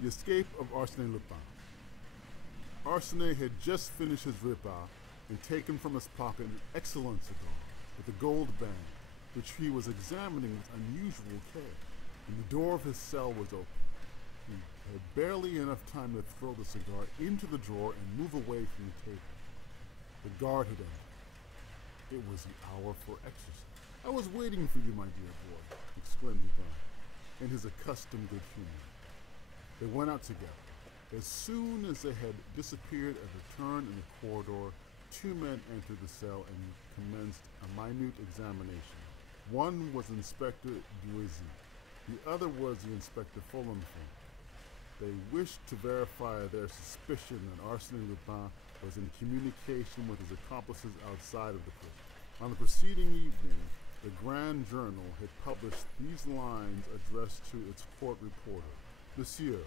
The escape of Arsène Lupin. Arsène had just finished his repas and taken from his pocket an excellent cigar with a gold band, which he was examining with unusual care, and the door of his cell was open. He had barely enough time to throw the cigar into the drawer and move away from the table. The guard had entered. It was the hour for exercise. "I was waiting for you, my dear boy," exclaimed Lupin, in his accustomed good humor. They went out together. As soon as they had disappeared at a turn in the corridor, two men entered the cell and commenced a minute examination. One was Inspector Duisy. The other was the Inspector Folenfant. They wished to verify their suspicion that Arsène Lupin was in communication with his accomplices outside of the prison. On the preceding evening, the Grand Journal had published these lines addressed to its court reporter. "Monsieur,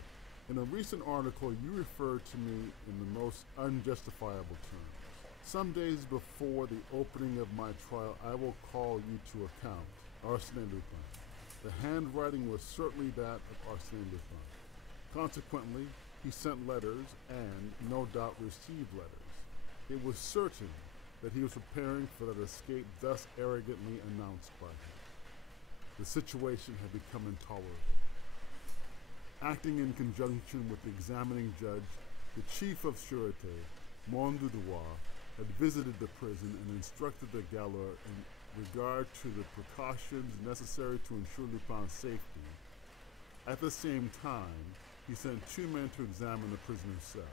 in a recent article you referred to me in the most unjustifiable terms. Some days before the opening of my trial I will call you to account. Arsène Lupin." The handwriting was certainly that of Arsène Lupin. Consequently, he sent letters and, no doubt, received letters. It was certain that he was preparing for that escape thus arrogantly announced by him. The situation had become intolerable. Acting in conjunction with the examining judge, the chief of Sûreté, Mondoudoir, had visited the prison and instructed the gaoler in regard to the precautions necessary to ensure Lupin's safety. At the same time, he sent two men to examine the prisoner's cell.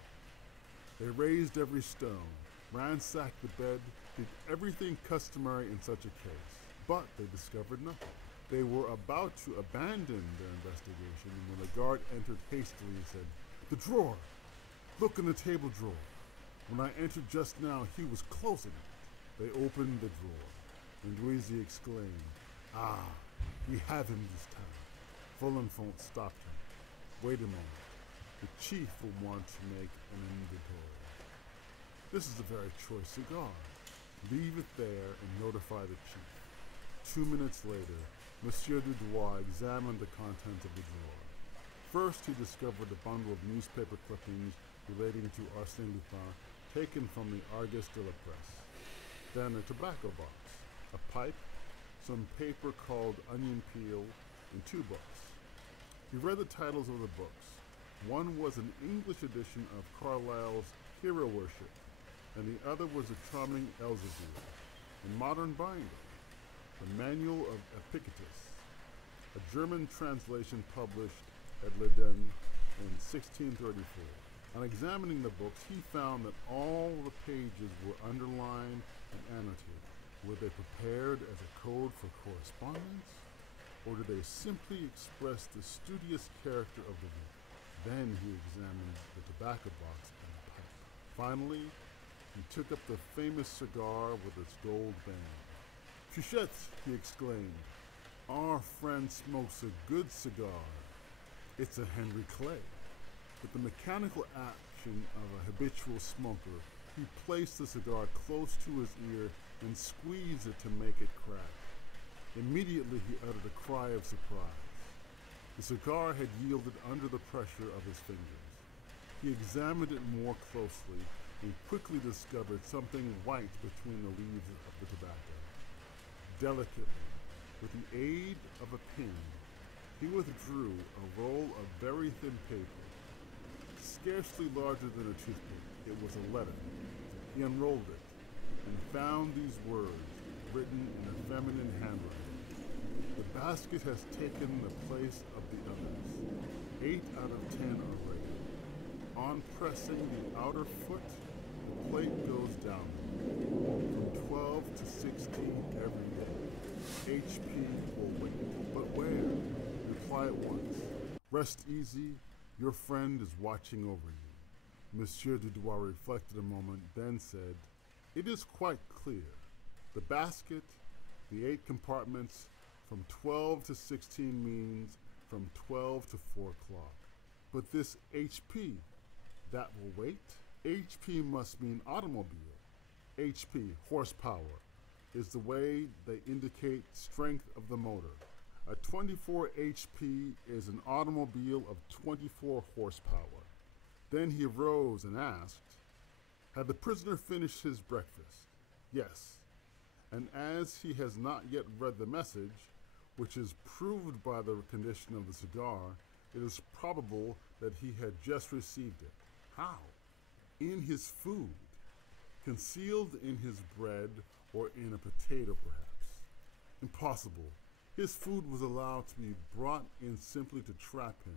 They raised every stone, ransacked the bed, did everything customary in such a case, but they discovered nothing. They were about to abandon their investigation when the guard entered hastily and said, "The drawer! Look in the table drawer. When I entered just now, he was closing it." They opened the drawer, and Duisy exclaimed, "Ah, we have him this time." Folenfant stopped him. "Wait a moment. The chief will want to make an inventory. This is a very choice cigar. Leave it there and notify the chief." 2 minutes later, Monsieur Dudois examined the contents of the drawer. First, he discovered a bundle of newspaper clippings relating to Arsène Lupin taken from the Argus de la Presse. Then a tobacco box, a pipe, some paper called onion peel, and 2 books. He read the titles of the books. One was an English edition of Carlyle's Hero Worship, and the other was a charming Elzevir, in modern binding, the Manual of Epictetus, a German translation published at Leyden in 1634. On examining the books, he found that all the pages were underlined and annotated. Were they prepared as a code for correspondence, or did they simply express the studious character of the book? Then he examined the tobacco box and the pipe. Finally, he took up the famous cigar with its gold band. "Fichette," he exclaimed, "our friend smokes a good cigar. It's a Henry Clay." With the mechanical action of a habitual smoker, he placed the cigar close to his ear and squeezed it to make it crack. Immediately he uttered a cry of surprise. The cigar had yielded under the pressure of his fingers. He examined it more closely and quickly discovered something white between the leaves of the tobacco. Delicately, with the aid of a pin, he withdrew a roll of very thin paper, scarcely larger than a toothpick. It was a letter. He unrolled it and found these words written in a feminine handwriting. "The basket has taken the place of the others. 8 out of 10 are ready. On pressing the outer foot, the plate goes down. From 12 to 16 every day. HP will wait. But where? Reply at once. Rest easy. Your friend is watching over you." Monsieur Dudois reflected a moment, then said, "It is quite clear. The basket, the 8 compartments, from 12 to 16 means from 12 to 4 o'clock. But this HP, that will wait? HP must mean automobile. HP, horsepower, is the way they indicate strength of the motor. A 24 HP is an automobile of 24 horsepower. Then he rose and asked, had the prisoner finished his breakfast? Yes. And as he has not yet read the message, which is proved by the condition of the cigar, it is probable that he had just received it. How? In his food, concealed in his bread or in a potato perhaps. Impossible. His food was allowed to be brought in simply to trap him,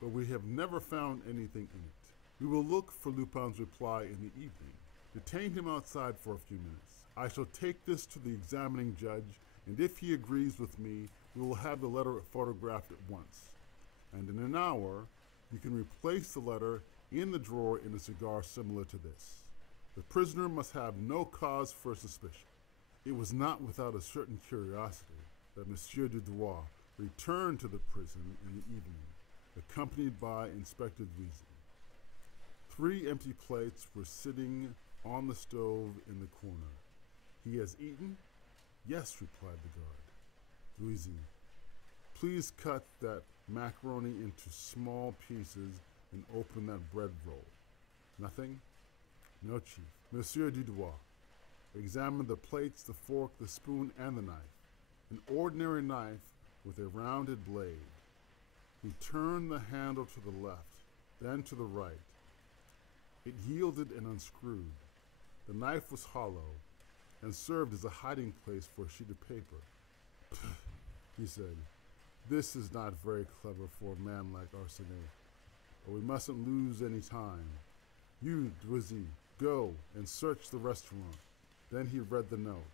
but we have never found anything in it. We will look for Lupin's reply in the evening. Detain him outside for a few minutes. I shall take this to the examining judge, and if he agrees with me, we will have the letter photographed at once. And in an hour, you can replace the letter in the drawer in a cigar similar to this. The prisoner must have no cause for suspicion. It was not without a certain curiosity that Monsieur Dudois returned to the prison in the evening, accompanied by Inspector Duisy. 3 empty plates were sitting on the stove in the corner. He has eaten? Yes, replied the guard. Duisy, please cut that macaroni into small pieces and open that bread roll. Nothing? No, Chief. Monsieur Dudois, examine the plates, the fork, the spoon, and the knife. An ordinary knife with a rounded blade. He turned the handle to the left, then to the right. It yielded and unscrewed. The knife was hollow and served as a hiding place for a sheet of paper. He said, this is not very clever for a man like Arsène, but we mustn't lose any time. You, Duisy, go and search the restaurant. Then he read the note.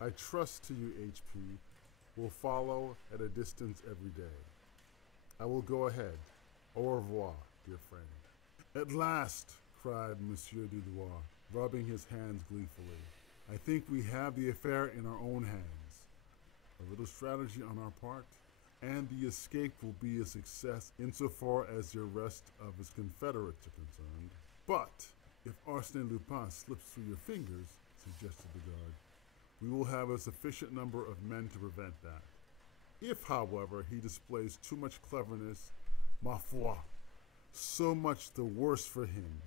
I trust to you, HP, will follow at a distance every day. I will go ahead. Au revoir, dear friend. At last, cried Monsieur Dudois, rubbing his hands gleefully. I think we have the affair in our own hands. A little strategy on our part, and the escape will be a success insofar as the arrest of his confederates are concerned. But if Arsène Lupin slips through your fingers, suggested the guard, we will have a sufficient number of men to prevent that. If, however, he displays too much cleverness, ma foi, so much the worse for him.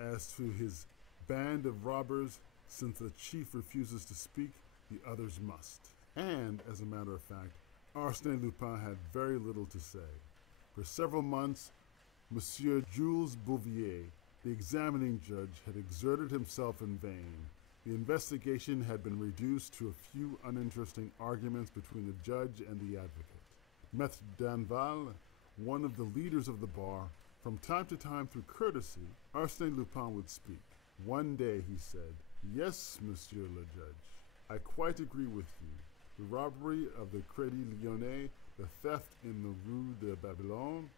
As to his band of robbers, since the chief refuses to speak, the others must. And, as a matter of fact, Arsène Lupin had very little to say. For several months, Monsieur Jules Bouvier, the examining judge, had exerted himself in vain. The investigation had been reduced to a few uninteresting arguments between the judge and the advocate. Maître Danval, one of the leaders of the bar, from time to time through courtesy, Arsène Lupin would speak. One day he said, yes, Monsieur le Judge, I quite agree with you. The robbery of the Crédit Lyonnais, the theft in the Rue de Babylone,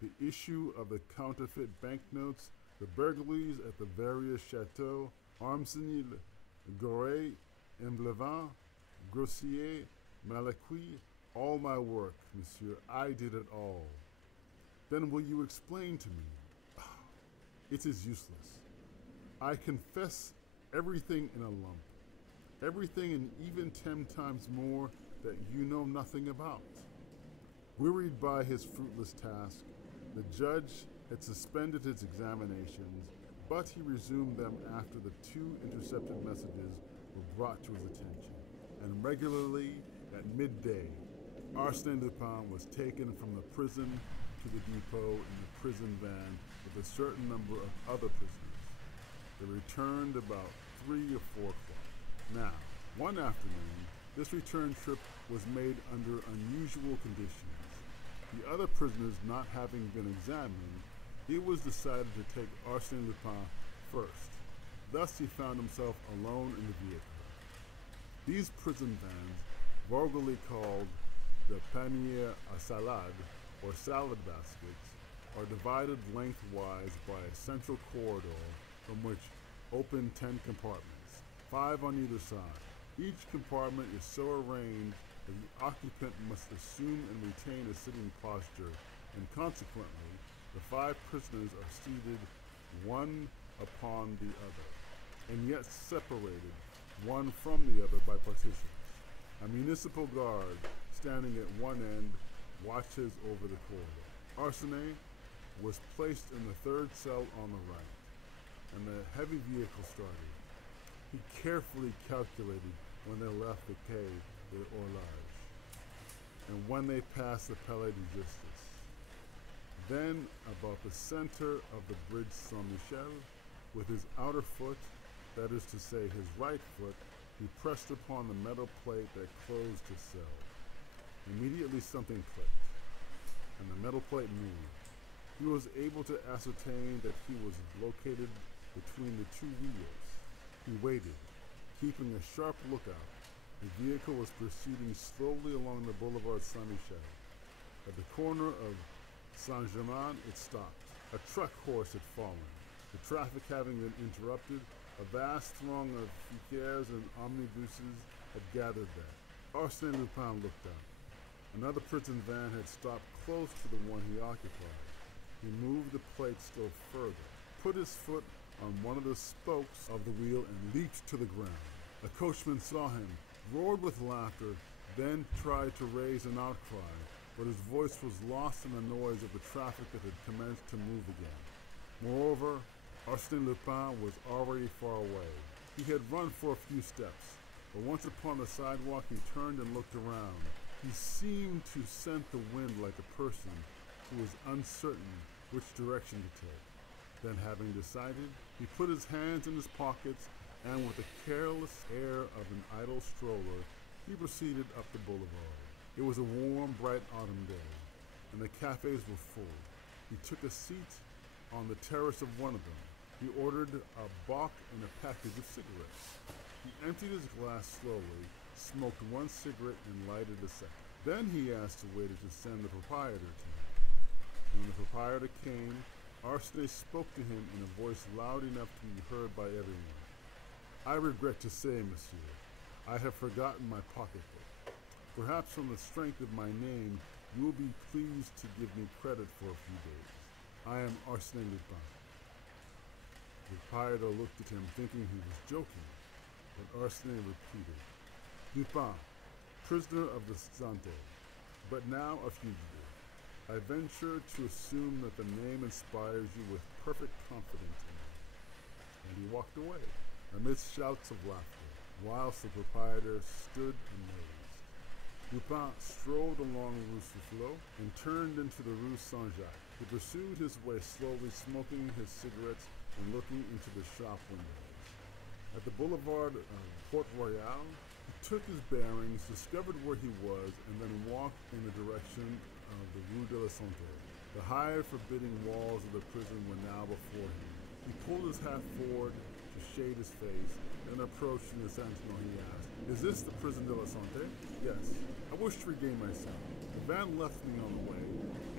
the issue of the counterfeit banknotes, the burglaries at the various chateaux, Arsène, Goret, Emblevin, Grossier, Malaquis, all my work, monsieur, I did it all. Then will you explain to me? It is useless. I confess everything in a lump, everything and even 10 times more that you know nothing about. Wearied by his fruitless task, the judge had suspended his examinations, but he resumed them after the 2 intercepted messages were brought to his attention. And regularly, at midday, Arsène Lupin was taken from the prison to the depot in the prison van with a certain number of other prisoners. They returned about 3 or 4 o'clock. Now, one afternoon, this return trip was made under unusual conditions. The other prisoners not having been examined, it was decided to take Arsène Lupin first. Thus he found himself alone in the vehicle. These prison vans, vulgarly called the panier à salade, or salad baskets, are divided lengthwise by a central corridor from which open 10 compartments, 5 on either side. Each compartment is so arranged that the occupant must assume and retain a sitting posture, and consequently, the 5 prisoners are seated one upon the other, and yet separated one from the other by partitions. A municipal guard, standing at one end, watches over the corridor. Arsène was placed in the third cell on the right, and the heavy vehicle started. He carefully calculated when they left the Quai de Horloge, and when they passed the Palais de Justice. Then, about the center of the bridge Saint-Michel, with his outer foot, that is to say his right foot, he pressed upon the metal plate that closed his cell. Immediately something clicked, and the metal plate moved. He was able to ascertain that he was located between the two wheels. He waited, keeping a sharp lookout. The vehicle was proceeding slowly along the boulevard Saint-Michel. At the corner of Saint-Germain, it stopped. A truck horse had fallen. The traffic having been interrupted, a vast throng of fiacres and omnibuses had gathered there. Arsène Lupin looked out. Another prison van had stopped close to the one he occupied. He moved the plate still further, put his foot on one of the spokes of the wheel and leaped to the ground. A coachman saw him, roared with laughter, then tried to raise an outcry, but his voice was lost in the noise of the traffic that had commenced to move again. Moreover, Arsène Lupin was already far away. He had run for a few steps, but once upon the sidewalk he turned and looked around. He seemed to scent the wind like a person who was uncertain which direction to take. Then, having decided, he put his hands in his pockets and with the careless air of an idle stroller, he proceeded up the boulevard. It was a warm, bright autumn day, and the cafes were full. He took a seat on the terrace of one of them. He ordered a bock and a package of cigarettes. He emptied his glass slowly, smoked one cigarette and lighted a second. Then he asked the waiter to send the proprietor to him. When the proprietor came, Arsène spoke to him in a voice loud enough to be heard by everyone. "I regret to say, monsieur, I have forgotten my pocketbook. Perhaps from the strength of my name, you will be pleased to give me credit for a few days. I am Arsène Lupin." The proprietor looked at him thinking he was joking, but Arsène repeated, "Lupin, prisoner of the Santé, but now a fugitive. I venture to assume that the name inspires you with perfect confidence in me." And he walked away, amidst shouts of laughter, whilst the proprietor stood amazed. Lupin strolled along Rue Soufflot and turned into the Rue Saint-Jacques. He pursued his way slowly, smoking his cigarettes and looking into the shop windows. At the boulevard of Port Royal, he took his bearings, discovered where he was, and then walked in the direction of the Rue de la Santé. The high, forbidding walls of the prison were now before him. He pulled his hat forward to shade his face, then approaching the sentinel, he asked, "Is this the prison de la Santé?" "Yes. I wish to regain myself. The van left me on the way,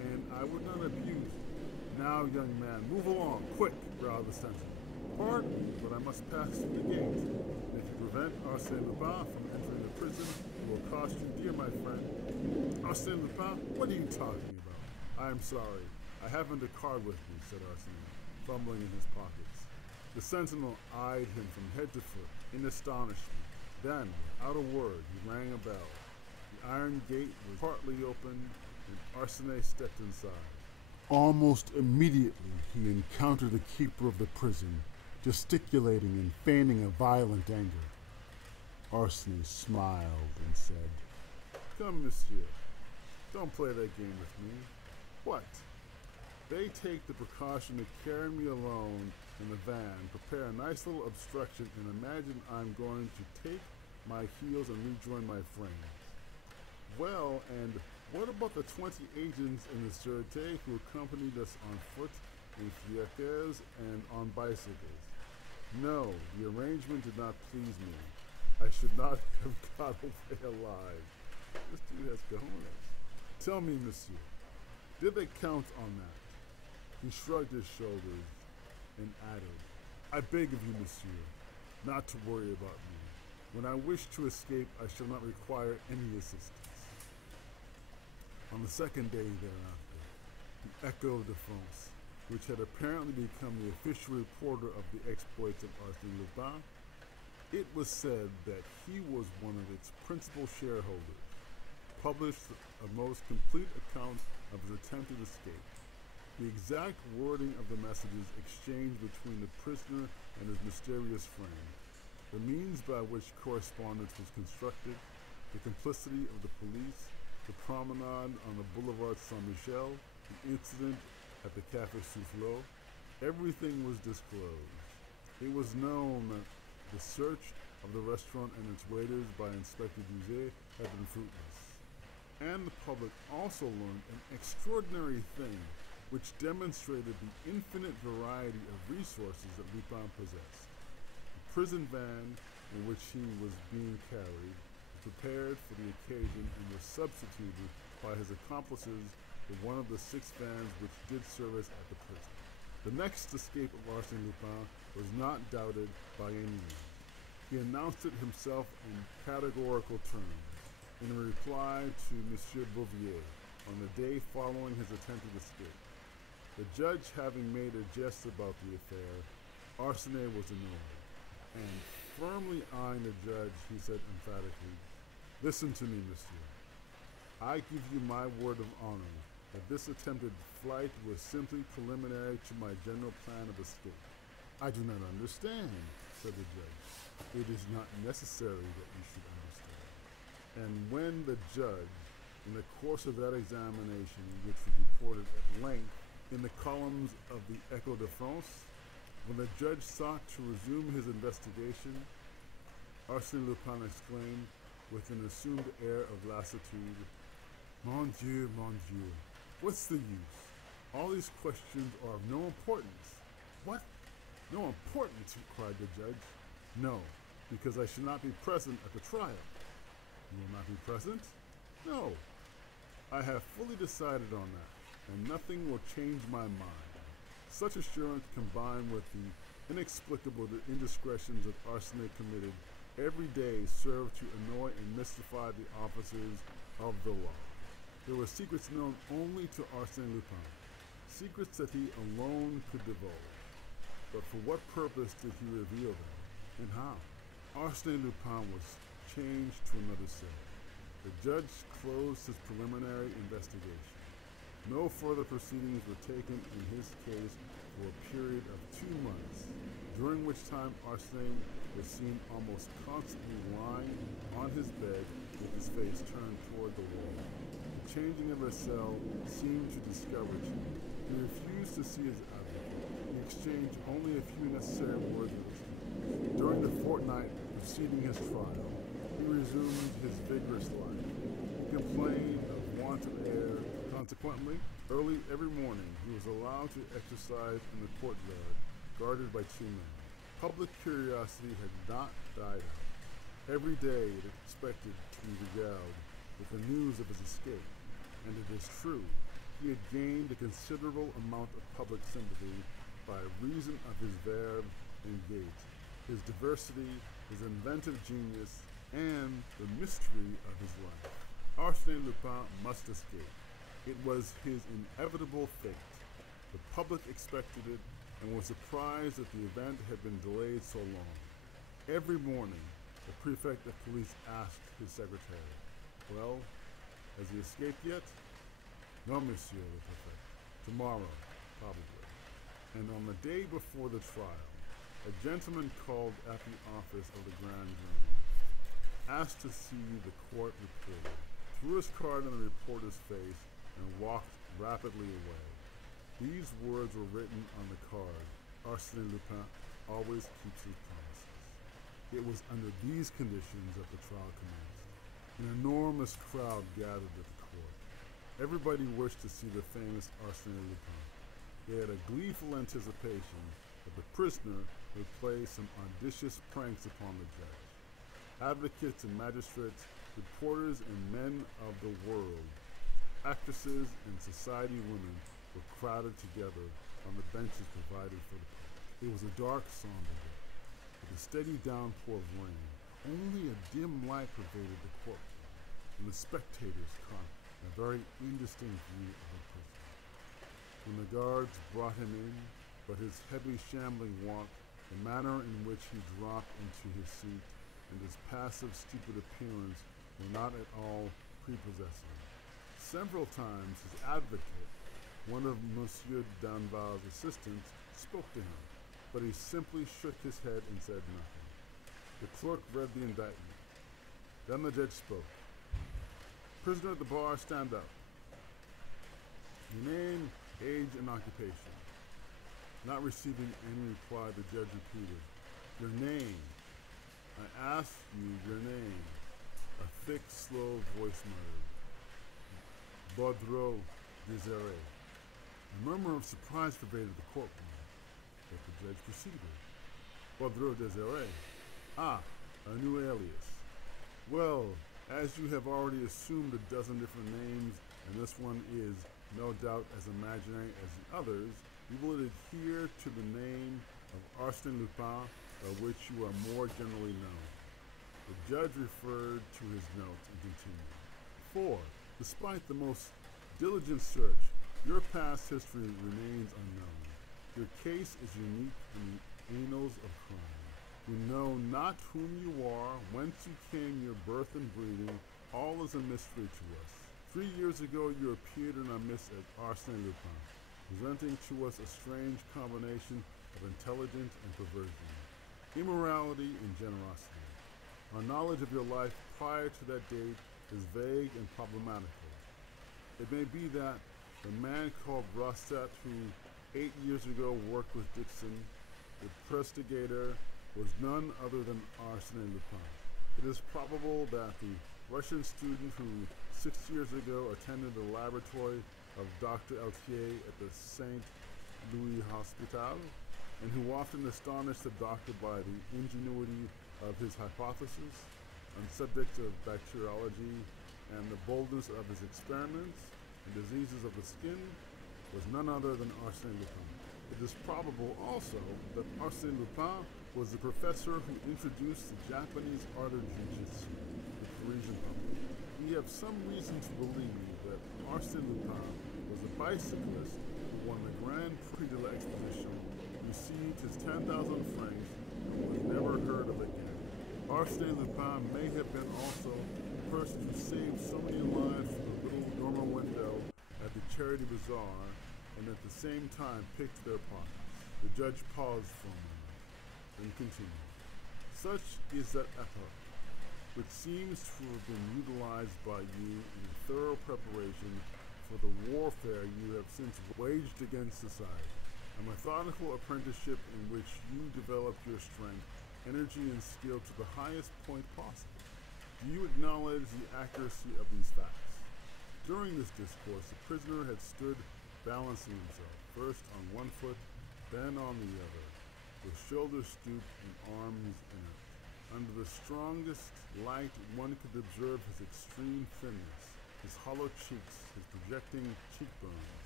and I would not abuse it." "Now, young man, move along, quick," growled the sentinel. "Pardon me, but I must pass through the gate. And if you prevent Arsène Lupin from entering the prison, it will cost you dear, my friend." "Arsène Lupin? What are you talking about?" "I am sorry. I haven't a card with me," said Arsène, fumbling in his pockets. The sentinel eyed him from head to foot in astonishment. Then, without a word, he rang a bell. The iron gate was partly opened, and Arsène stepped inside. Almost immediately, he encountered the keeper of the prison, gesticulating and feigning a violent anger. Arsène smiled and said, "Come, monsieur, don't play that game with me. What? They take the precaution to carry me alone in the van, prepare a nice little obstruction, and imagine I'm going to take my heels and rejoin my friends. Well, and what about the 20 agents in the Sûreté who accompanied us on foot, in fiacres, and on bicycles? No, the arrangement did not please me. I should not have got away alive. This dude has cojones. Tell me, monsieur, did they count on that?" He shrugged his shoulders and added, "I beg of you, monsieur, not to worry about me. When I wish to escape, I shall not require any assistance." On the second day thereafter, the Echo de France, which had apparently become the official reporter of the exploits of Arsène Lupin, it was said that he was one of its principal shareholders, published a most complete account of his attempted escape. The exact wording of the messages exchanged between the prisoner and his mysterious friend, the means by which correspondence was constructed, the complicity of the police, the promenade on the Boulevard Saint-Michel, the incident at the Café Soufflot, everything was disclosed. It was known that the search of the restaurant and its waiters by Inspector Duzet had been fruitless. And the public also learned an extraordinary thing which demonstrated the infinite variety of resources that Lupin possessed. The prison van in which he was being carried was prepared for the occasion and was substituted by his accomplices for one of the 6 vans which did service at the prison. The next escape of Arsène Lupin was not doubted by anyone. He announced it himself in categorical terms in a reply to Monsieur Bouvier on the day following his attempted escape. The judge having made a jest about the affair, Arsène was annoyed, and firmly eyeing the judge, he said emphatically, "Listen to me, monsieur. I give you my word of honor that this attempted flight was simply preliminary to my general plan of escape." "I do not understand," said the judge. "It is not necessary that you should understand." And when the judge, in the course of that examination, which was reported at length in the columns of the Echo de France, when the judge sought to resume his investigation, Arsène Lupin exclaimed, with an assumed air of lassitude, mon Dieu, what's the use? All these questions are of no importance." "What? No importance?" cried the judge. "No, because I shall not be present at the trial." "You will not be present?" "No. I have fully decided on that, and nothing will change my mind." Such assurance, combined with the inexplicable indiscretions that Arsène committed every day, served to annoy and mystify the officers of the law. There were secrets known only to Arsène Lupin, secrets that he alone could divulge. But for what purpose did he reveal them, and how? Arsène Lupin was changed to another cell. The judge closed his preliminary investigation. No further proceedings were taken in his case for a period of 2 months, during which time Arsène was seen almost constantly lying on his bed with his face turned toward the wall. The changing of his cell seemed to discourage him. He refused to see his advocate. He exchanged only a few necessary words with him. During the fortnight preceding his trial, he resumed his vigorous life. He complained of want of air. Consequently, early every morning he was allowed to exercise in the courtyard, guarded by 2 men. Public curiosity had not died out. Every day it expected to be regaled with the news of his escape, and it is true, he had gained a considerable amount of public sympathy by reason of his verve and gait, his diversity, his inventive genius, and the mystery of his life. Arsène Lupin must escape. It was his inevitable fate. The public expected it and was surprised that the event had been delayed so long. Every morning, the prefect of police asked his secretary, "Well, has he escaped yet?" "No, monsieur the prefect. Tomorrow, probably." And on the day before the trial, a gentleman called at the office of the grand jury, asked to see the court reporter, threw his card in the reporter's face, and walked rapidly away. These words were written on the card: "Arsène Lupin always keeps his promises." It was under these conditions that the trial commenced. An enormous crowd gathered at the court. Everybody wished to see the famous Arsène Lupin. They had a gleeful anticipation that the prisoner would play some audacious pranks upon the judge. Advocates and magistrates, reporters and men of the world, actresses and society women were crowded together on the benches provided for the public. It was a dark, somber day, with a steady downpour of rain. Only a dim light pervaded the courtroom, and the spectators caught a very indistinct view of the prisoner. When the guards brought him in, but his heavy, shambling walk, the manner in which he dropped into his seat, and his passive, stupid appearance were not at all prepossessing. Several times his advocate, one of Monsieur Danval's assistants, spoke to him, but he simply shook his head and said nothing. The clerk read the indictment. Then the judge spoke. Prisoner at the bar, stand up. Your name, age, and occupation. Not receiving any reply, the judge repeated. Your name. I asked you your name. A thick, slow voice muttered. Baudreau Desiré. A murmur of surprise pervaded the courtroom, but the judge proceeded. Baudreau Desiré. Ah, a new alias. Well, as you have already assumed a dozen different names, and this one is, no doubt, as imaginary as the others, you will adhere to the name of Arsène Lupin, by which you are more generally known. The judge referred to his notes and continued. 4. Despite the most diligent search, your past history remains unknown. Your case is unique in the annals of crime. We know not whom you are, whence you came, your birth and breeding, all is a mystery to us. 3 years ago you appeared in our midst as Arsène Lupin, presenting to us a strange combination of intelligence and perversion, immorality and generosity. Our knowledge of your life prior to that date is vague and problematical. It may be that the man called Rosset, who 8 years ago worked with Dixon, the prestigator, was none other than Arsène Lupin. It is probable that the Russian student who 6 years ago attended the laboratory of Dr. Altier at the St. Louis Hospital, and who often astonished the doctor by the ingenuity of his hypothesis on subjects of bacteriology and the boldness of his experiments and diseases of the skin, was none other than Arsène Lupin. It is probable also that Arsène Lupin was the professor who introduced the Japanese art of jiu-jitsu to the Parisian public. We have some reason to believe that Arsène Lupin was a bicyclist who won the Grand Prix de l'Exposition, received his 10,000 francs, and was never heard of again. Arsène Lupin may have been also the person who saved so many lives from the little dormer window at the Charity Bazaar, and at the same time picked their pockets. The judge paused for a moment, then continued. Such is that epoch, which seems to have been utilized by you in thorough preparation for the warfare you have since waged against society. A methodical apprenticeship in which you developed your strength, energy, and skill to the highest point possible. Do you acknowledge the accuracy of these facts? During this discourse, the prisoner had stood balancing himself, first on one foot, then on the other, with shoulders stooped and arms inert. Under the strongest light, one could observe his extreme thinness, his hollow cheeks, his projecting cheekbones,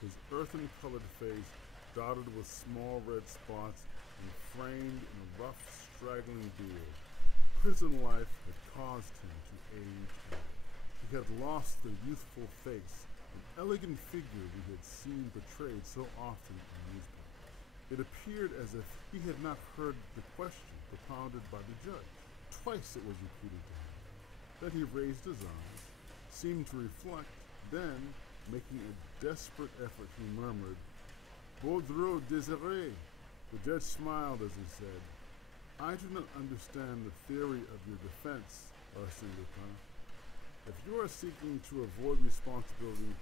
his earthen-colored face dotted with small red spots and framed in a rough, straggling beard. Prison life had caused him to age out. He had lost the youthful face, an elegant figure we had seen portrayed so often in newspapers. It appeared as if he had not heard the question propounded by the judge. Twice it was repeated to him. Then he raised his eyes, seemed to reflect, then, making a desperate effort, he murmured, Baudreau Desiré. The judge smiled as he said, I do not understand the theory of your defense, Arsène Lupin. If you are seeking to avoid responsibility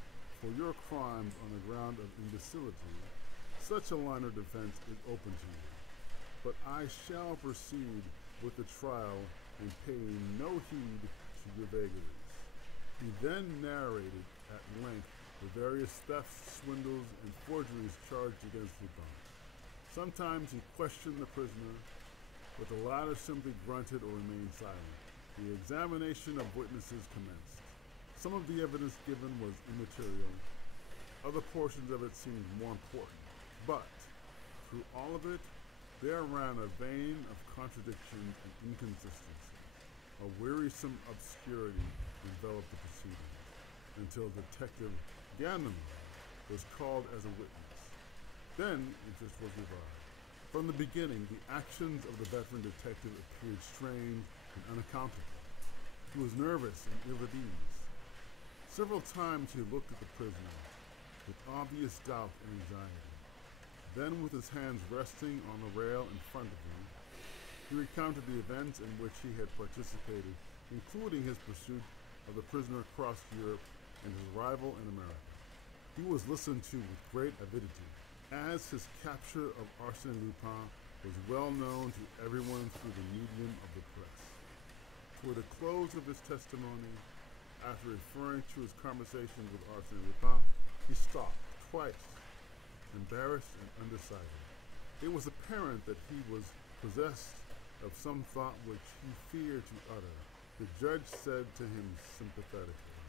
for your crimes on the ground of imbecility, such a line of defense is open to you. But I shall proceed with the trial and pay no heed to your vagaries. He then narrated at length the various thefts, swindles, and forgeries charged against Lupin. Sometimes he questioned the prisoner, but the latter simply grunted or remained silent. The examination of witnesses commenced. Some of the evidence given was immaterial. Other portions of it seemed more important. But, through all of it, there ran a vein of contradiction and inconsistency. A wearisome obscurity enveloped the proceedings, until Detective Gentleman was called as a witness. Then interest was revived. From the beginning, the actions of the veteran detective appeared strange and unaccountable. He was nervous and ill at ease. Several times he looked at the prisoner with obvious doubt and anxiety. Then, with his hands resting on the rail in front of him, he recounted the events in which he had participated, including his pursuit of the prisoner across Europe and his arrival in America. He was listened to with great avidity, as his capture of Arsène Lupin was well known to everyone through the medium of the press. Toward the close of his testimony, after referring to his conversation with Arsène Lupin, he stopped twice, embarrassed and undecided. It was apparent that he was possessed of some thought which he feared to utter. The judge said to him sympathetically,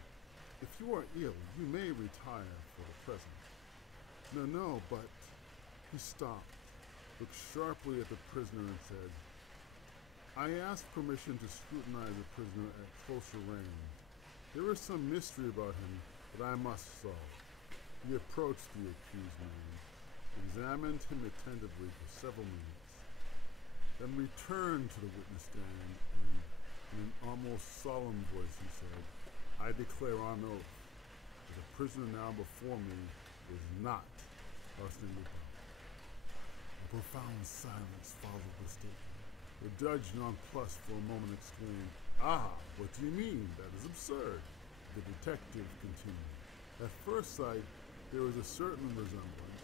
"If you are ill, you may retire for the present." No, but..." He stopped, looked sharply at the prisoner and said, "I asked permission to scrutinize the prisoner at closer range. There is some mystery about him that I must solve." He approached the accused man, examined him attentively for several minutes, then returned to the witness stand and, in an almost solemn voice, he said, "I declare on oath that the prisoner now before me is not Arsène Lupin." A profound silence followed the statement. The judge, nonplussed for a moment, exclaimed, "Ah, what do you mean? That is absurd." The detective continued. At first sight, there is a certain resemblance,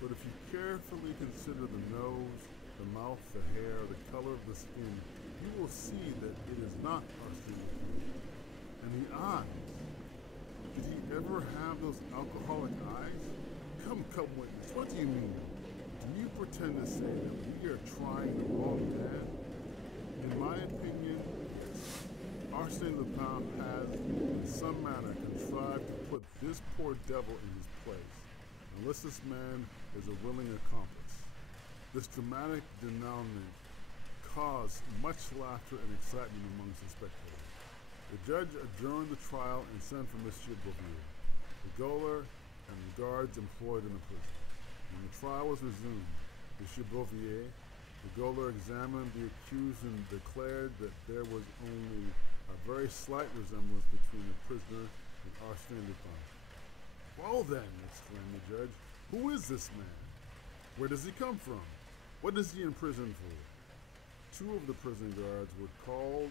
but if you carefully consider the nose, the mouth, the hair, the color of the skin, you will see that it is not Arsène Lupin. And the eyes. Did he ever have those alcoholic eyes? Come, witness, what do you mean? Do you pretend to say that we are trying the wrong man? In my opinion, Arsène Lupin has, in some manner, contrived to put this poor devil in his place, unless this man is a willing accomplice. This dramatic denouement caused much laughter and excitement amongst the spectators. The judge adjourned the trial and sent for Monsieur Bouvier, the gaoler, and the guards employed in the prison. When the trial was resumed, Monsieur Bouvier, the gaoler, examined the accused and declared that there was only a very slight resemblance between the prisoner and Arsène Lupin. "Well then," exclaimed the judge, "who is this man? Where does he come from? What is he in prison for?" Two of the prison guards were called,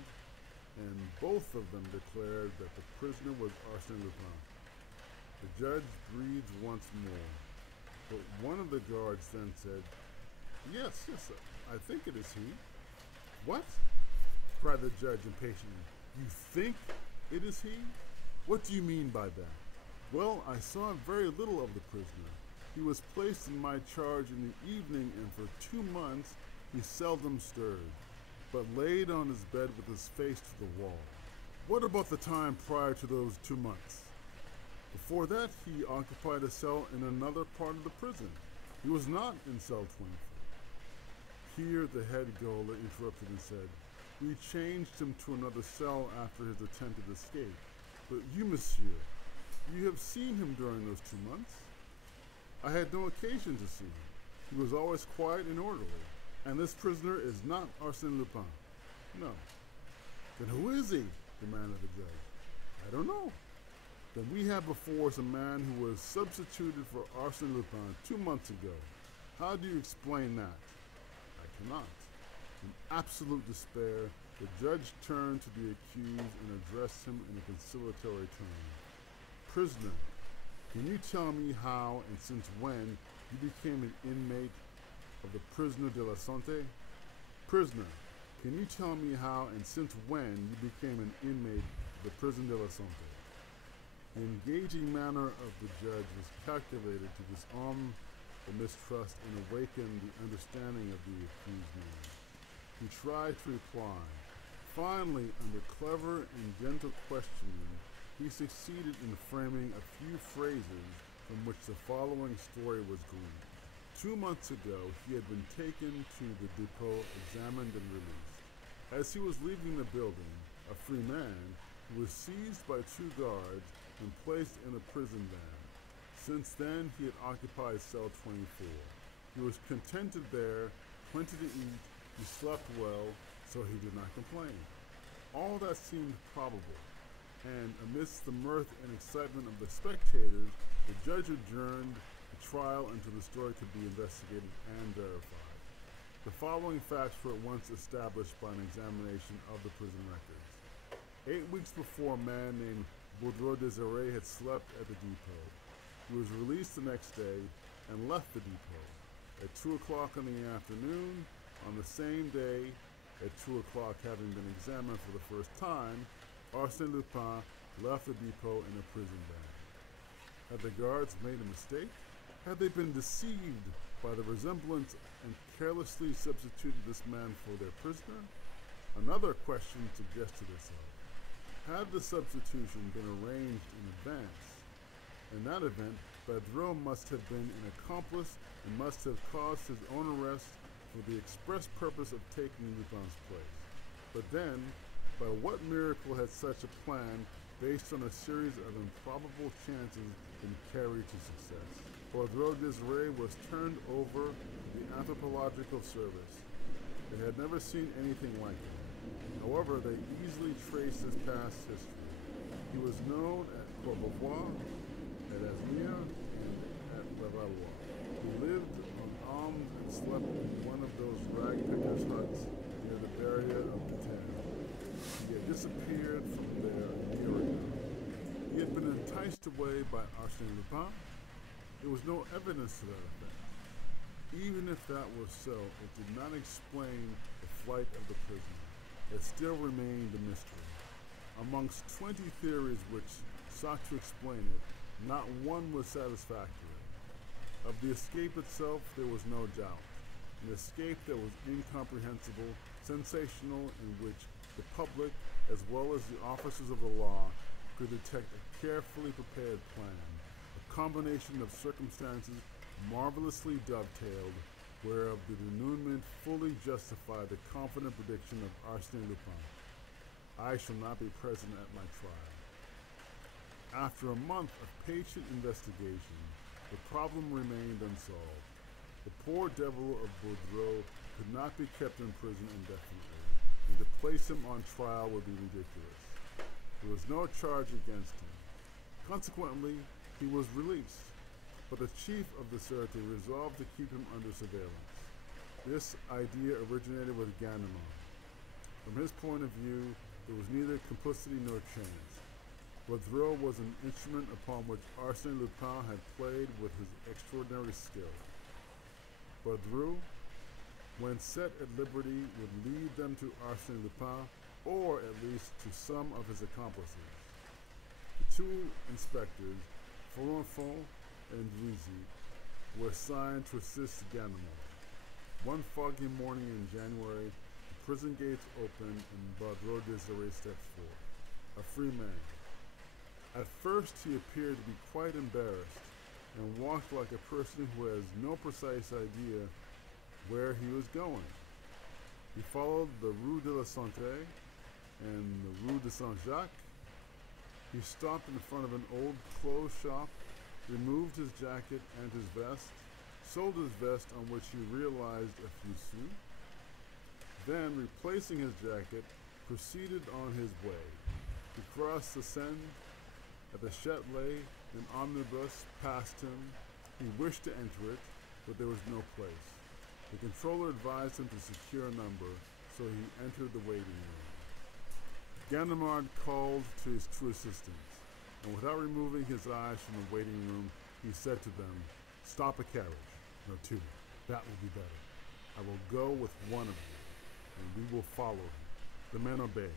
and both of them declared that the prisoner was Arsène Lupin. The judge breathed once more, but one of the guards then said, Yes, I think it is he." "What?" cried the judge impatiently. "You think it is he? What do you mean by that?" "Well, I saw very little of the prisoner. He was placed in my charge in the evening, and for 2 months he seldom stirred, but laid on his bed with his face to the wall." "What about the time prior to those 2 months?" "Before that, he occupied a cell in another part of the prison. He was not in cell 24. Here the head gaoler interrupted and said, "We changed him to another cell after his attempted escape. But you, monsieur, you have seen him during those 2 months?" "I had no occasion to see him. He was always quiet and orderly. And this prisoner is not Arsène Lupin?" "No." "Then who is he?" demanded the judge. "I don't know." "Then we have before us a man who was substituted for Arsène Lupin 2 months ago. How do you explain that?" "I cannot." In absolute despair, the judge turned to the accused and addressed him in a conciliatory tone. "Prisoner, can you tell me how and since when you became an inmate of the Prisoner de la Santé?" "Prisoner, can you tell me how and since when you became an inmate of the Prison de la Santé?" The engaging manner of the judge was calculated to disarm the mistrust and awaken the understanding of the accused man. He tried to reply. Finally, under clever and gentle questioning, he succeeded in framing a few phrases from which the following story was gleaned. 2 months ago, he had been taken to the depot, examined and released. As he was leaving the building, a free man, he was seized by 2 guards and placed in a prison van. Since then, he had occupied cell 24. He was contented there, plenty to eat, he slept well, so he did not complain. All that seemed probable, and amidst the mirth and excitement of the spectators, the judge adjourned the trial until the story could be investigated and verified. The following facts were at once established by an examination of the prison records. 8 weeks before, a man named Baudreau Desiré had slept at the depot. He was released the next day and left the depot. At 2 o'clock in the afternoon, on the same day, at 2 o'clock having been examined for the first time, Arsène Lupin left the depot in a prison van. Had the guards made a mistake? Had they been deceived by the resemblance and carelessly substituted this man for their prisoner? Another question suggested itself. Had the substitution been arranged in advance? In that event, Baudreau must have been an accomplice and must have caused his own arrest for the express purpose of taking Lupin's place. But then, by what miracle had such a plan, based on a series of improbable chances, been carried to success? Baudreau Desiré was turned over to the anthropological service. They had never seen anything like it. However, they easily traced his past history. He was known at Courbevoie, at Asnières, and at Levallois. He lived on alms and slept in one of those rag pickers' huts near the barrier of the town. He had disappeared from there a year ago. He had been enticed away by Arsène Lupin. There was no evidence to that effect. Even if that were so, it did not explain the flight of the prisoner. It still remained a mystery. Amongst 20 theories which sought to explain it, not one was satisfactory. Of the escape itself, there was no doubt. An escape that was incomprehensible, sensational, in which the public, as well as the officers of the law, could detect a carefully prepared plan, a combination of circumstances marvelously dovetailed, whereof the denouement fully justified the confident prediction of Arsène Lupin. I shall not be present at my trial. After a month of patient investigation, the problem remained unsolved. The poor devil of Baudreau could not be kept in prison indefinitely, and to place him on trial would be ridiculous. There was no charge against him. Consequently, he was released. But the chief of the Sûreté resolved to keep him under surveillance. This idea originated with Gentleman. From his point of view, there was neither complicity nor chance. Baudreau was an instrument upon which Arsène Lupin had played with his extraordinary skill. Baudreau, when set at liberty, would lead them to Arsène Lupin, or at least to some of his accomplices. The 2 inspectors, Folenfant and Druzy, were assigned to assist Gentleman. One foggy morning in January, the prison gates opened and Baudreau Desiré stepped forth, a free man. At first he appeared to be quite embarrassed and walked like a person who has no precise idea where he was going. He followed the Rue de la Santé and the Rue de Saint-Jacques. He stopped in front of an old clothes shop, removed his jacket and his vest, sold his vest on which he realized a few sous, then, replacing his jacket, proceeded on his way. He crossed the Seine. At the Châtelet, an omnibus passed him. He wished to enter it, but there was no place. The controller advised him to secure a number, so he entered the waiting room. Ganimard called to his 2 assistants, and without removing his eyes from the waiting room, he said to them, "Stop a carriage. No, 2. That will be better. I will go with one of you, and we will follow him." The men obeyed,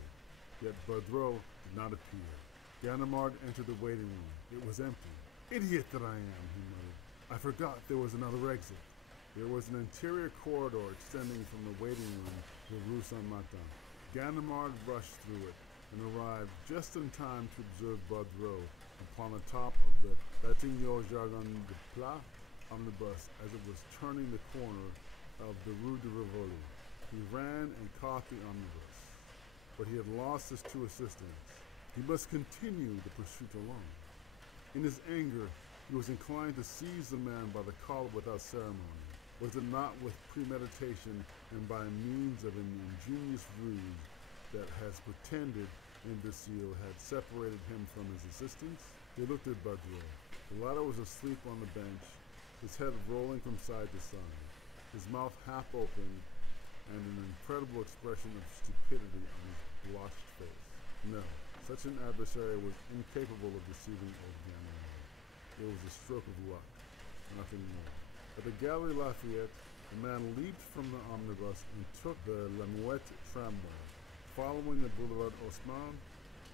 yet Baudreau did not appear. Ganimard entered the waiting room. It was empty. "Idiot that I am," he muttered. "I forgot there was another exit." There was an interior corridor extending from the waiting room to the Rue Saint-Martin. Ganimard rushed through it and arrived just in time to observe Baudreau upon the top of the Batignolles Jardin de Plat omnibus as it was turning the corner of the Rue de Rivoli. He ran and caught the omnibus, but he had lost his 2 assistants. He must continue the pursuit alone. In his anger, he was inclined to seize the man by the collar without ceremony. Was it not with premeditation and by means of an ingenious ruse that has pretended imbecile had separated him from his assistants, they looked at Badro. The latter was asleep on the bench, his head rolling from side to side, his mouth half open, and an incredible expression of stupidity on his blotched face. No, such an adversary was incapable of deceiving old Ganimard. It was a stroke of luck, nothing more. At the Galerie Lafayette, the man leaped from the omnibus and took the La Muette tramway, following the Boulevard Haussmann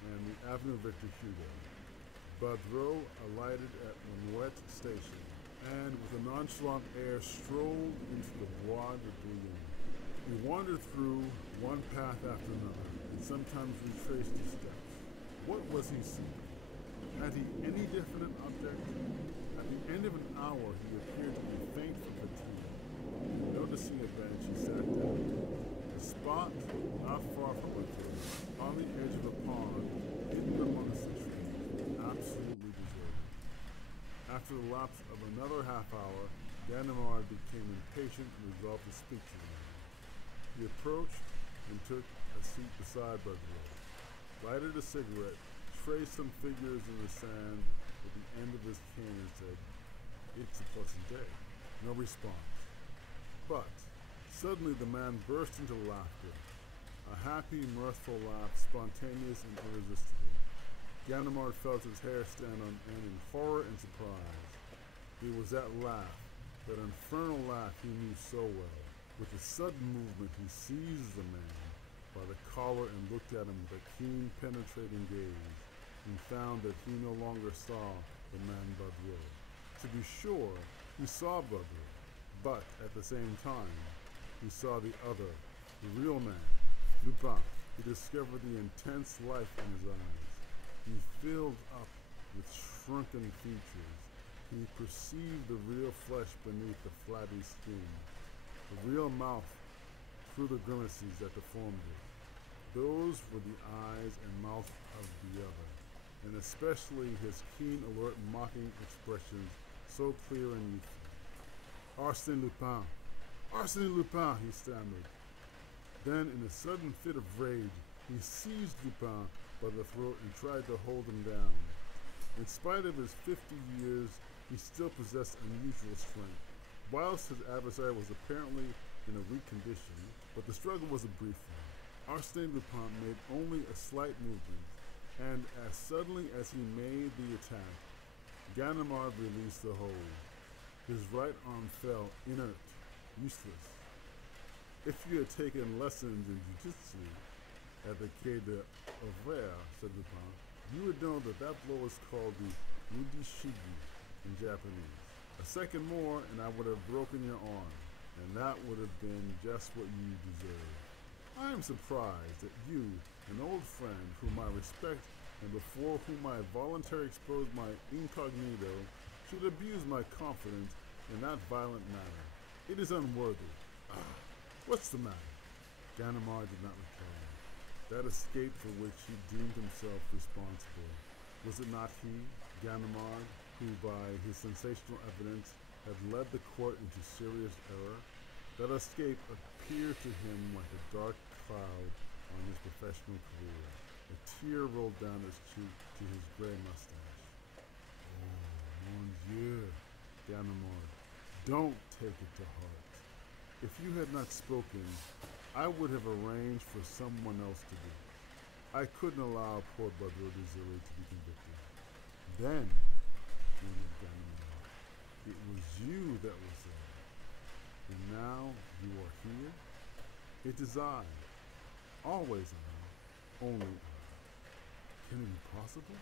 and the Avenue Victor Hugo. Badreau alighted at La Muette station and with a nonchalant air strolled into the Bois de Boulogne. He wandered through one path after another and sometimes retraced his steps. What was he seeking? Had he any definite object? At the end of an hour he appeared to be faint from fatigue. Noticing a bench, he sat down. The spot, not far from the place, on the edge of a pond, hidden amongst the trees, absolutely deserted. After the lapse of another half hour, Ganimard became impatient and resolved to speak to the man. He approached and took a seat beside Badreau, lighted a cigarette, traced some figures in the sand with the end of his cane and said, "It's a pleasant day." No response. But suddenly the man burst into laughter, a happy, mirthful laugh, spontaneous and irresistible. Ganimard felt his hair stand on end in horror and surprise. It was that laugh, that infernal laugh he knew so well. With a sudden movement he seized the man by the collar and looked at him with a keen, penetrating gaze, and found that he no longer saw the man Badreau. To be sure, he saw Badreau, but at the same time, he saw the other, the real man, Lupin. He discovered the intense life in his eyes. He filled up with shrunken features. He perceived the real flesh beneath the flabby skin, the real mouth through the grimaces that deformed it. Those were the eyes and mouth of the other, and especially his keen, alert, mocking expressions, so clear and youthful. "Arsène Lupin! Arsène Lupin!" he stammered. Then, in a sudden fit of rage, he seized Lupin by the throat and tried to hold him down. In spite of his 50 years, he still possessed unusual strength. Whilst his adversary was apparently in a weak condition, but the struggle was a brief one. Arsène Lupin made only a slight movement, and as suddenly as he made the attack, Ganimard released the hold. His right arm fell inert, useless. "If you had taken lessons in jiu-jitsu at the Quai d'Ouvrier," said Lupin, "you would know that that blow is called the Nidishigi in Japanese. A second more and I would have broken your arm, and that would have been just what you deserve. I am surprised that you, an old friend whom I respect and before whom I voluntarily exposed my incognito, should abuse my confidence in that violent manner. It is unworthy. What's the matter?" Ganimard did not reply. That escape for which he deemed himself responsible. Was it not he, Ganimard, who by his sensational evidence had led the court into serious error? That escape appeared to him like a dark cloud on his professional career. A tear rolled down his cheek to his gray mustache. "Oh, mon Dieu, Ganimard, don't take it to heart. If you had not spoken, I would have arranged for someone else to do it. I couldn't allow poor Badreau Désiré to be convicted." "Then," murmured Ganimard, "it was you that was there. And now you are here? It is I. Always I. Only I. Can it be possible?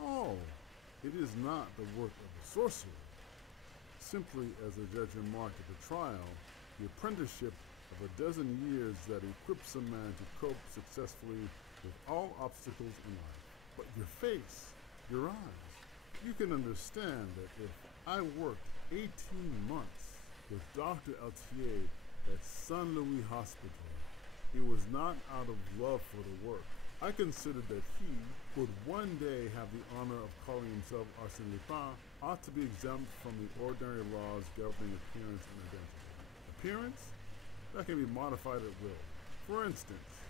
Oh, it is not the work of a sorcerer. Simply, as the judge remarked at the trial, the apprenticeship of a dozen years that equips a man to cope successfully with all obstacles in life. But your face, your eyes, you can understand that if I worked 18 months with Dr. Altier at Saint Louis Hospital, it was not out of love for the work. I considered that he would one day have the honor of calling himself Arsène Lupin, ought to be exempt from the ordinary laws governing appearance and identity. Appearance? That can be modified at will. For instance,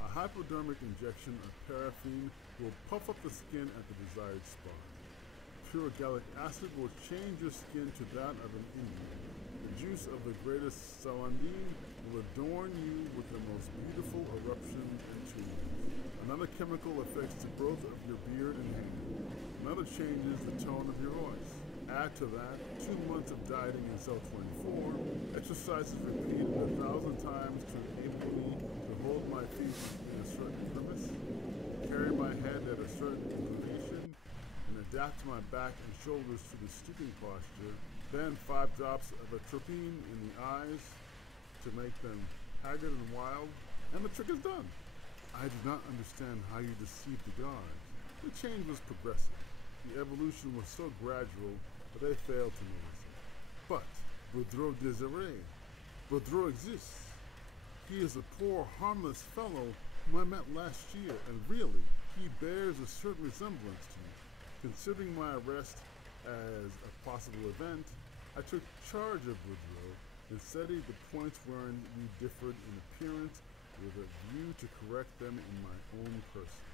A hypodermic injection of paraffin will puff up the skin at the desired spot. Pure gallic acid will change your skin to that of an Indian. The juice of the greatest celandine will adorn you with the most beautiful eruptions and tunes. Another chemical affects the growth of your beard and hair. Another changes the tone of your voice. Add to that 2 months of dieting in cell 24, exercises repeated 1,000 times to enable me to hold my feet in a certain premise, carry my head at a certain inclination, and adapt my back and shoulders to the stooping posture, then 5 drops of atropine in the eyes to make them haggard and wild, and the trick is done. I did not understand how you deceived the guards. The change was progressive. The evolution was so gradual that they failed to notice it. But Boudreaux Desiree, Boudreaux exists. He is a poor, harmless fellow whom I met last year, and really, he bears a certain resemblance to me. Considering my arrest as a possible event, I took charge of Boudreaux and studied the points wherein we differed in appearance with a view to correct them in my own person.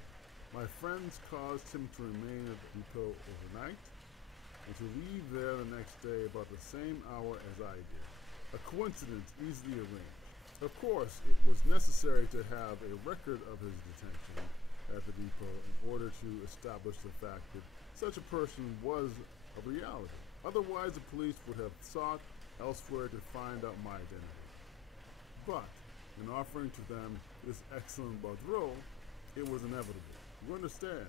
My friends caused him to remain at the depot overnight and to leave there the next day about the same hour as I did. A coincidence easily arranged. Of course, it was necessary to have a record of his detention at the depot in order to establish the fact that such a person was a reality. Otherwise, the police would have sought elsewhere to find out my identity. But in offering to them this excellent Boudreaux, it was inevitable. You understand?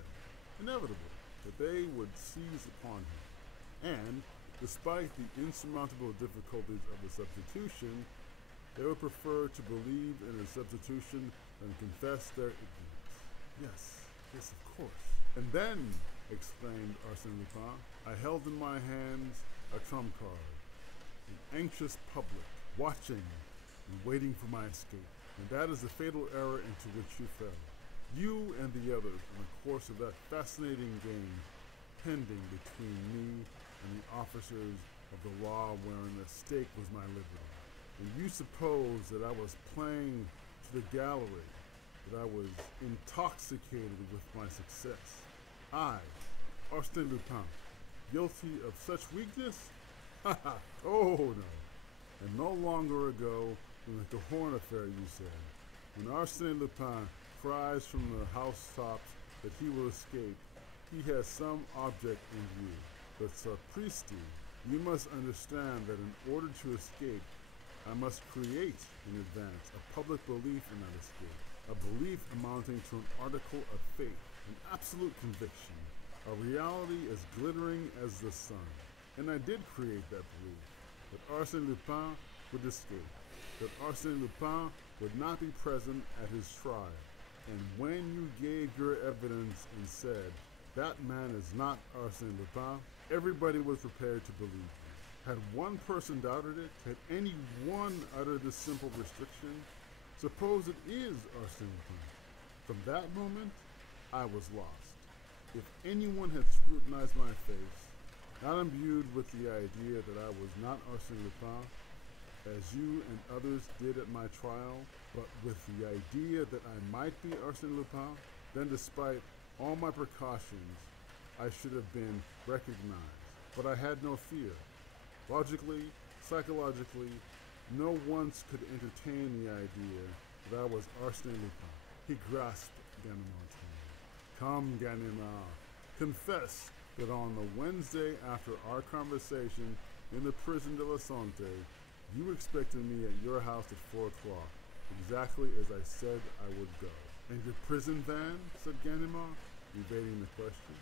Inevitable that they would seize upon him. And, despite the insurmountable difficulties of the substitution, they would prefer to believe in the substitution than confess their ignorance. Yes, yes, of course. And then, exclaimed Arsene Lupin, I held in my hands a trump card, an anxious public, watching and waiting for my escape. And that is the fatal error into which you fell. You and the others, in the course of that fascinating game pending between me and the officers of the law wherein the stake was my liberty. And you suppose that I was playing to the gallery, that I was intoxicated with my success. I, Arsene Lupin, guilty of such weakness? Ha ha! Oh no! And no longer ago, in the Cahorn affair, you said, when Arsene Lupin cries from the housetops that he will escape, he has some object in view. But sapristi, you must understand that in order to escape, I must create in advance a public belief in that escape, a belief amounting to an article of faith, an absolute conviction, a reality as glittering as the sun. And I did create that belief, that Arsene Lupin would escape, that Arsene Lupin would not be present at his trial. And when you gave your evidence and said, that man is not Arsene Lupin, everybody was prepared to believe you. Had one person doubted it, had any one uttered this simple restriction, suppose it is Arsene Lupin. From that moment, I was lost. If anyone had scrutinized my face, not imbued with the idea that I was not Arsene Lupin, as you and others did at my trial, but with the idea that I might be Arsene Lupin, then despite all my precautions, I should have been recognized. But I had no fear. Logically, psychologically, no once could entertain the idea that I was Arsene Lupin. He grasped Ganimard's hand. Come, Ganimard, confess that on the Wednesday after our conversation in the prison de la Santé, you expected me at your house at 4 o'clock, exactly as I said I would go. And your prison van? Said Ganimard, evading the question.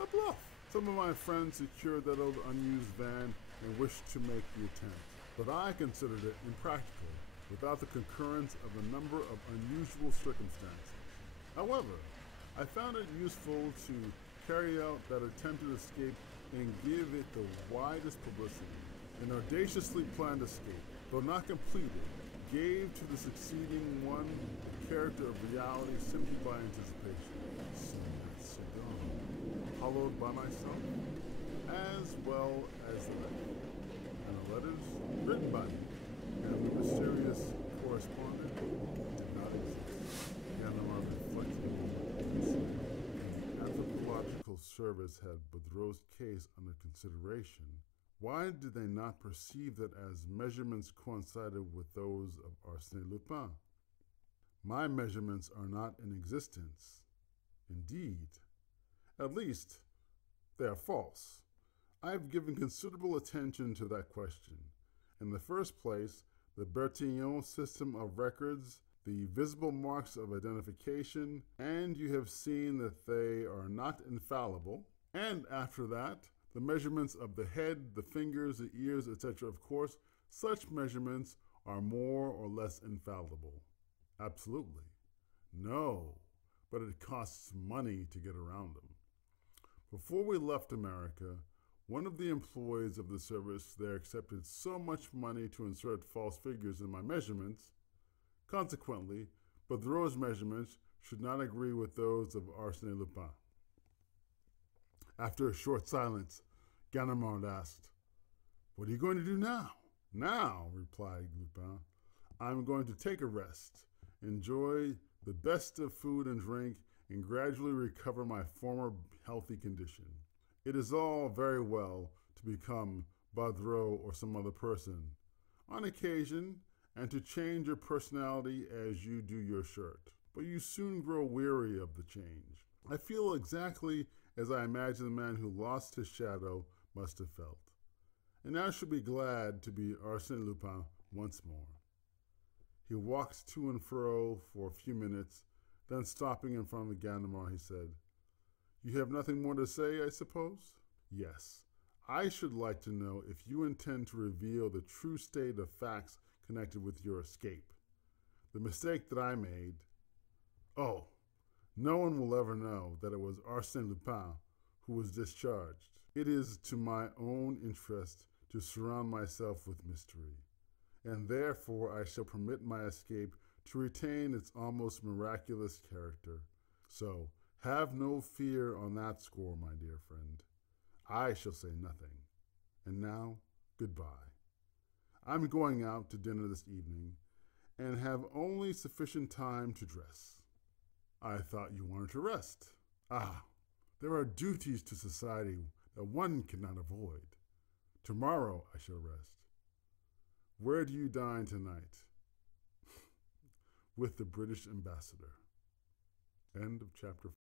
A bluff. Some of my friends secured that old unused van and wished to make the attempt, but I considered it impractical without the concurrence of a number of unusual circumstances. However, I found it useful to carry out that attempted escape and give it the widest publicity. An audaciously planned escape, though not completed, gave to the succeeding one the character of reality simply by anticipation. Hollowed by myself, as well as the letter. And the letters written by me and the mysterious correspondent did not exist. service had Baudreau's case under consideration, why did they not perceive that as measurements coincided with those of Arsène Lupin? My measurements are not in existence. Indeed. At least, they are false. I have given considerable attention to that question. In the first place, the Bertillon system of records, the visible marks of identification, and you have seen that they are not infallible. And after that, the measurements of the head, the fingers, the ears, etc. Of course, such measurements are more or less infallible. Absolutely. No, but it costs money to get around them. Before we left America, one of the employees of the service there accepted so much money to insert false figures in my measurements. Consequently, Baudreau's measurements should not agree with those of Arsène Lupin. After a short silence, Ganimard asked, "What are you going to do now?" "Now," replied Lupin, "I'm going to take a rest, enjoy the best of food and drink, and gradually recover my former healthy condition. It is all very well to become Baudreau or some other person, on occasion, and to change your personality as you do your shirt. But you soon grow weary of the change. I feel exactly as I imagine the man who lost his shadow must have felt. And I shall be glad to be Arsène Lupin once more." He walked to and fro for a few minutes, then stopping in front of Ganimard, he said, "You have nothing more to say, I suppose?" "Yes. I should like to know if you intend to reveal the true state of facts connected with your escape. The mistake that I made—" "Oh, no one will ever know that it was Arsène Lupin who was discharged. It is to my own interest to surround myself with mystery, and therefore I shall permit my escape to retain its almost miraculous character. So have no fear on that score, my dear friend. I shall say nothing. And now, goodbye. I'm going out to dinner this evening, and have only sufficient time to dress." "I thought you wanted to rest." "Ah, there are duties to society that one cannot avoid. Tomorrow I shall rest." "Where do you dine tonight?" "With the British ambassador." End of chapter